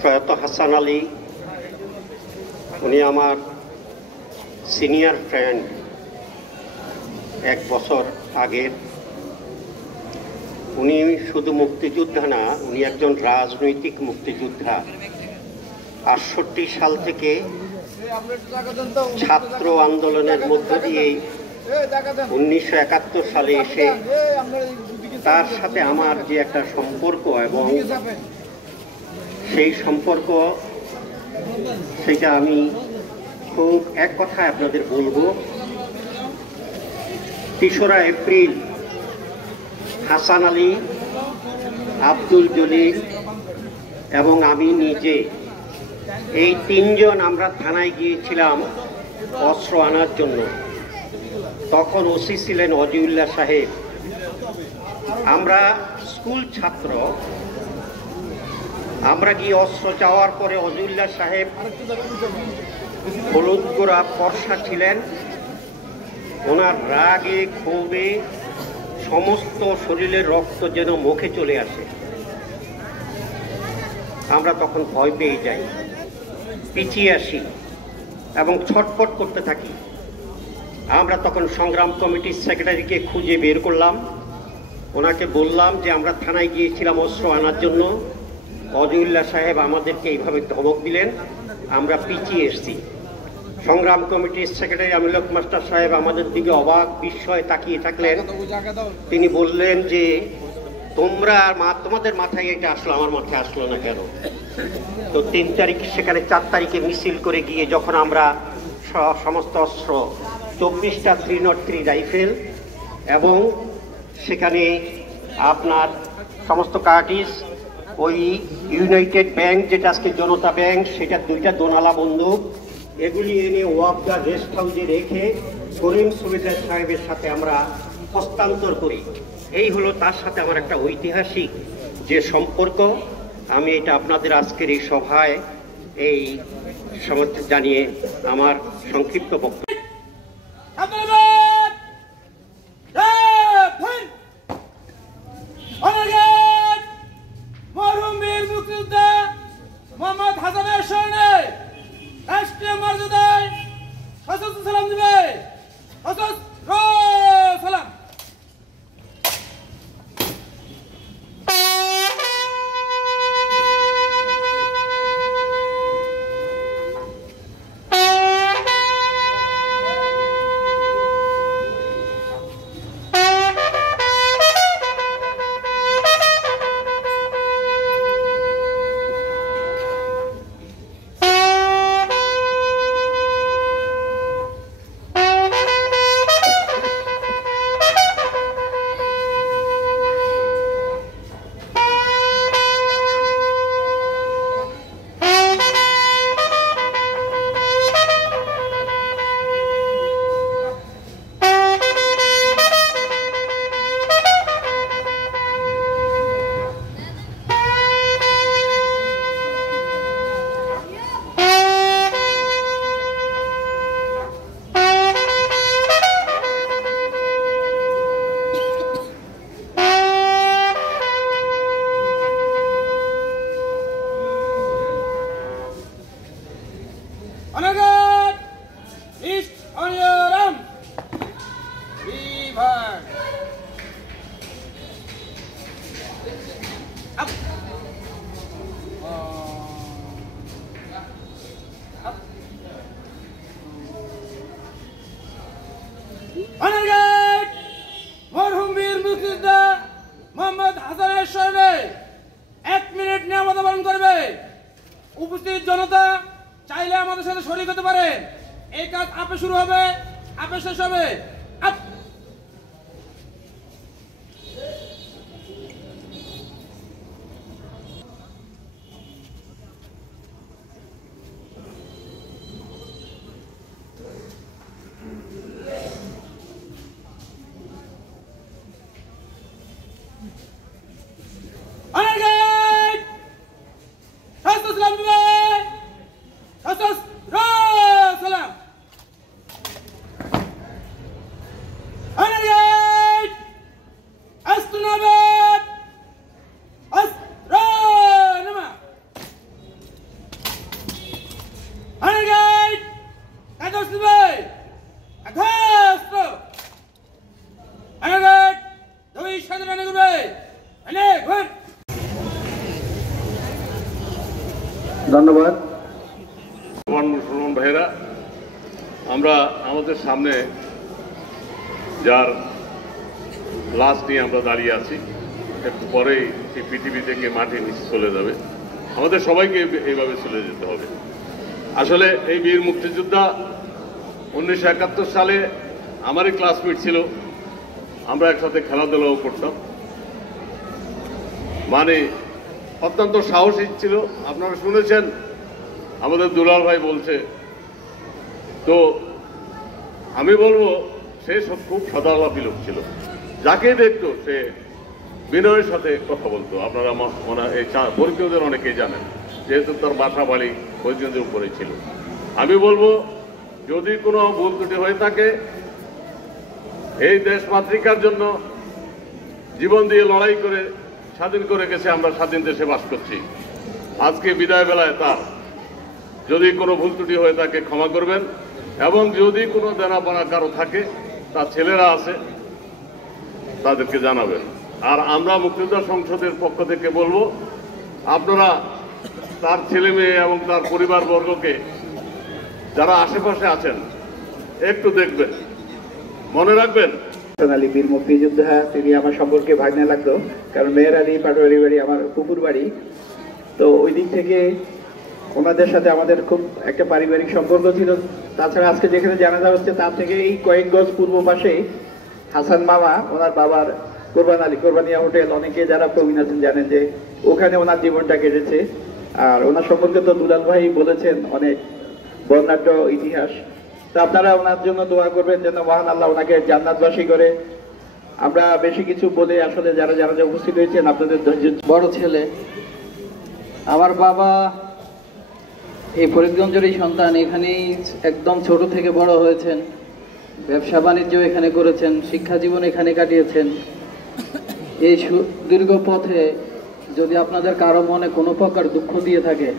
প্রয়াত হাসান আলী, উনি আমার সিনিয়র ফ্রেন্ড, 1 বছর আগের। উনি শুধু মুক্তিযোদ্ধা না, উনি একজন রাজনৈতিক মুক্তিযোদ্ধা। 68 সাল থেকে ছাত্র আন্দোলনের মধ্য দিয়ে 1971 সালে এসে তার সাথে আমার যে একটা সম্পর্ক, এবং সেই সম্পর্ক সেটা আমি খুব এক কথায় আপনাদের বলবো। 3রা এপ্রিল হাসান আলী, আব্দুল জলিল এবং আমি নিজে, এই 3 জন আমরা থানায় গিয়েছিলাম অস্ত্র আনার জন্য। তখন ওসি ছিলেন অজিউল্লাহ সাহেব। আমরা স্কুল ছাত্র, আমরা গিয়ে অস্ত্র চাওয়ার পরে অজিউল্লাহ সাহেব হলুদ গোড়া ফর্সা ছিলেন। ওনার রাগে ক্ষোভে সমস্ত শরীরের রক্ত যেন মুখে চলে আসে। আমরা তখন ভয় পেয়ে যাই, পিছিয়ে আসি এবং ছটফট করতে থাকি। আমরা তখন সংগ্রাম কমিটির সেক্রেটারিকে খুঁজে বের করলাম, ওনাকে বললাম যে আমরা থানায় গিয়েছিলাম অস্ত্র আনার জন্য। অজিউল্লাহ সাহেব আমাদেরকে এইভাবে ধমক দিলেন, আমরা পিছিয়ে এসেছি। সংগ্রাম কমিটির সেক্রেটারি আমিলক মাস্টার সাহেব আমাদের দিকে অবাক বিস্ময়ে তাকিয়ে থাকলেন। তিনি বললেন যে তোমাদের মাথায় এটা আসলো, আমার মাথায় আসলো না কেন? তো 3 তারিখ, সেখানে 4 তারিখে মিছিল করে গিয়ে যখন আমরা সমস্ত অস্ত্র 24টা 303 রাইফেল এবং সেখানে আপনার সমস্ত কার্টিস, ওই ইউনাইটেড ব্যাংক যেটা আজকে জনতা ব্যাংক, সেটা 2টা দোনালা বন্দুক, এগুলি এনে ওয়াবদা রেস্ট হাউসে রেখে করিম সুবেদার সাহেবের সাথে আমরা হস্তান্তর করি। এই হলো তার সাথে আমার একটা ঐতিহাসিক যে সম্পর্ক। আমি এটা আপনাদের আজকের এই সভায় এই সমর্থন জানিয়ে আমার সংক্ষিপ্ত বক্তব্য। মোহাম্মদ হাসানের স্মরণে রাষ্ট্রীয় মর্যাদায় সশস্ত্র সালাম দিবে। সশস্ত্র সালাম। মরহুম বীর মুক্তিযোদ্ধা মোহাম্মদ হাসানের স্মরণে 1 মিনিট নিরাপদ পালন করবে। উপস্থিত জনতা চাইলে আমাদের সাথে শরীক হতে পারে। এই কাজ আপে শুরু হবে, আপে শেষ হবে। ধন্যবাদ। মুসলমান ভাইরা, আমরা আমাদের সামনে যার লাশ নিয়ে আমরা দাঁড়িয়ে আছি, একটু পরেই এই পৃথিবী থেকে মাটি নিচে চলে যাবে। আমাদের সবাইকে এইভাবে চলে যেতে হবে। আসলে এই বীর মুক্তিযোদ্ধা 1971 সালে আমারই ক্লাসমেট ছিল, আমরা একসাথে খেলাধুলাও করতাম। মানে অত্যন্ত সাহসী ছিল। আপনারা শুনেছেন আমাদের দুলাল ভাই বলছে, তো আমি বলবো সে খুব সদালাপী লোক ছিল। যাকে দেখতো সে বিনয়ের সাথে কথা বলতো। আপনারা এই পরিচয়দের অনেকেই জানেন, যেহেতু তার বাসা বাড়ি ফরিদগঞ্জের উপরে ছিল। আমি বলবো যদি কোনো ভুল ত্রুটি হয়ে থাকে, এই দেশ মাতৃকার জন্য জীবন দিয়ে লড়াই করে স্বাধীন করে গেছে, আমরা স্বাধীন দেশে বাস করছি। আজকে বিদায় বেলায় তার যদি কোনো ভুল ত্রুটি হয়ে থাকে ক্ষমা করবেন, এবং যদি কোনো দেনাপানা কারো থাকে, তার ছেলেরা আছে, তাদেরকে জানাবেন। আর আমরা মুক্তিযোদ্ধা সংসদের পক্ষ থেকে বলবো, আপনারা তার ছেলে মেয়ে এবং তার পরিবারবর্গকে যারা আশেপাশে আছেন একটু দেখবেন, মনে রাখবেন। আলী বীর মুক্তিযোদ্ধা, তিনি আমার সম্পর্কে ভাগ্নে লাগতো, কারণ মেয়ের আলী পাটোয়ারি বাড়ি আমার পুকুর বাড়ি। তো ওই দিক থেকে ওনাদের সাথে আমাদের খুব একটা পারিবারিক সম্পর্ক ছিল। তাছাড়া আজকে যেখানে জানাজা হচ্ছে তার থেকে এই কয়েক গজ পূর্ব পাশে হাসান মামা, ওনার বাবার কোরবানিয়া হোটেল, অনেকে যারা প্রবীণ আছেন জানেন যে ওখানে ওনার জীবনটা কেটেছে। আর ওনার সম্পর্কে তো দুলাল ভাই বলেছেন অনেক বর্ণাঢ্য ইতিহাস। তো আপনারা ওনার জন্য দোয়া করবেন যেন মহান আল্লাহ ওনাকে জান্নাতবাসী করে। আমরা বেশি কিছু বলে আসলে যারা উপস্থিত হয়েছেন আপনাদের ধৈর্য। বড় ছেলে, আমার বাবা এই ফরিদগঞ্জেরই সন্তান, এখানেই একদম ছোট থেকে বড় হয়েছেন, ব্যবসা বাণিজ্য এখানে করেছেন, শিক্ষা জীবন এখানে কাটিয়েছেন। এই দীর্ঘ পথে যদি আপনাদের কারো মনে কোনো প্রকার দুঃখ দিয়ে থাকে,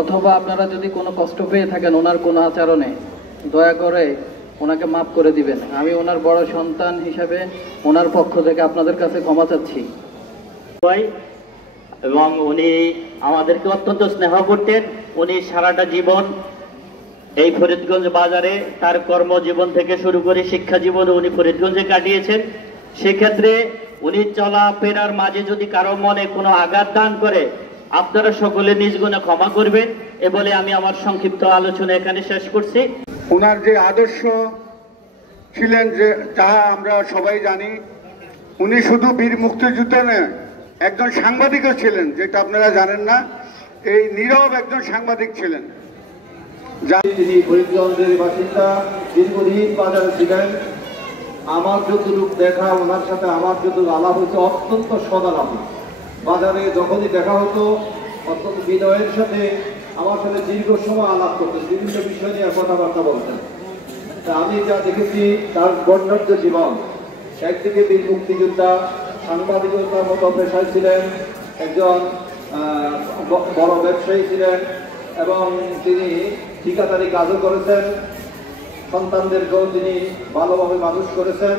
অথবা আপনারা যদি কোনো কষ্ট পেয়ে থাকেন ওনার কোনো আচরণে, দয়া করে ওনাকে মাফ করে দিবেন। আমি ওনার বড় সন্তান হিসাবে ওনার পক্ষ থেকে আপনাদের কাছে ক্ষমা চাচ্ছি। এবং উনি আমাদেরকে অত্যন্ত স্নেহ করতেন। উনি সারাটা জীবন এই ফরিদগঞ্জ বাজারে তার কর্মজীবন থেকে শুরু করে শিক্ষা জীবনে উনি ফরিদগঞ্জে কাটিয়েছেন। সেক্ষেত্রে উনি চলাফেরার মাঝে যদি কারো মনে কোনো আঘাত দান করে, আপনারা সকলে নিজ গুণে ক্ষমা করবেন। এ বলে আমি আমার সংক্ষিপ্ত আলোচনা এখানে শেষ করছি। ওনার যে আদর্শ ছিলেন, যে তাহা আমরা সবাই জানি। উনি শুধু বীর মুক্তিযোদ্ধা নয়, একজন সাংবাদিকও ছিলেন, যেটা আপনারা জানেন না। এই নীরব একজন সাংবাদিক ছিলেন। তিনি ফরিদগঞ্জের বাসিন্দা, দীর্ঘদিন বাজারে ছিলেন। আমার যতটুকু দেখা, ওনার সাথে আমার যতটুকু আলাপ হয়েছে, অত্যন্ত সদালাপী। বাজারে যখনই দেখা হতো অত্যন্ত বিনয়ের সাথে আমার সাথে দীর্ঘ সময় আলাপ করতেন, বিভিন্ন বিষয় নিয়ে কথাবার্তা বলতেন। তা আমি যা দেখেছি তার বর্ণাঢ্য জীবন, একদিকে বীর মুক্তিযোদ্ধা, সাংবাদিকতার মতো পেশায় ছিলেন, একজন বড় ব্যবসায়ী ছিলেন, এবং তিনি ঠিকাদারি কাজও করেছেন। সন্তানদেরকেও তিনি ভালোভাবে মানুষ করেছেন।